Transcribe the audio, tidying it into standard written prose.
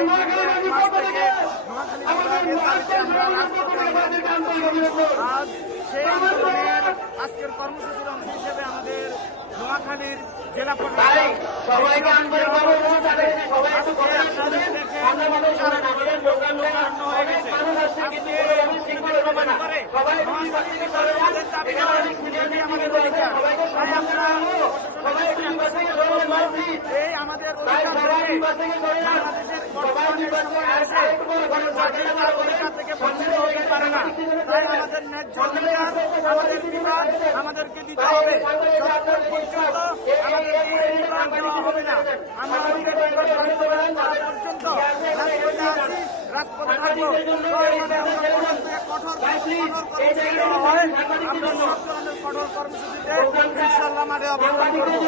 সেই মাস থেকে নোয়াখালী বিভাগের দাবিতে আমরা আজ সেই আন্দোলনের আজকের কর্মসূচির অংশ হিসেবে আমাদের নোয়াখালীর জেলা প্রশাসক সবাইকে এই আমাদের বাংলাদেশের বর্তমানে সময় এসে অধিকার থেকে বঞ্চিত হতে পারে না। তাই আমাদের ন্যায্য অধিকার, আমাদের বিভাগ আমাদেরকে দিতে হবে। যতক্ষণ পর্যন্ত আমাদেরকে এই বিভাগ দেওয়া হবে না, আমরা আমাদের বিভাগ বাস্তবায়ন করা পর্যন্ত রাজপথে আছি, রাজপথে থাকবো। কঠোর কর্মসূচি দেওয়া হয়, আমরা সব ধরনের কঠোর কর্মসূচিতে ইনশাআল্লাহ মাঠে অবস্থান করবো।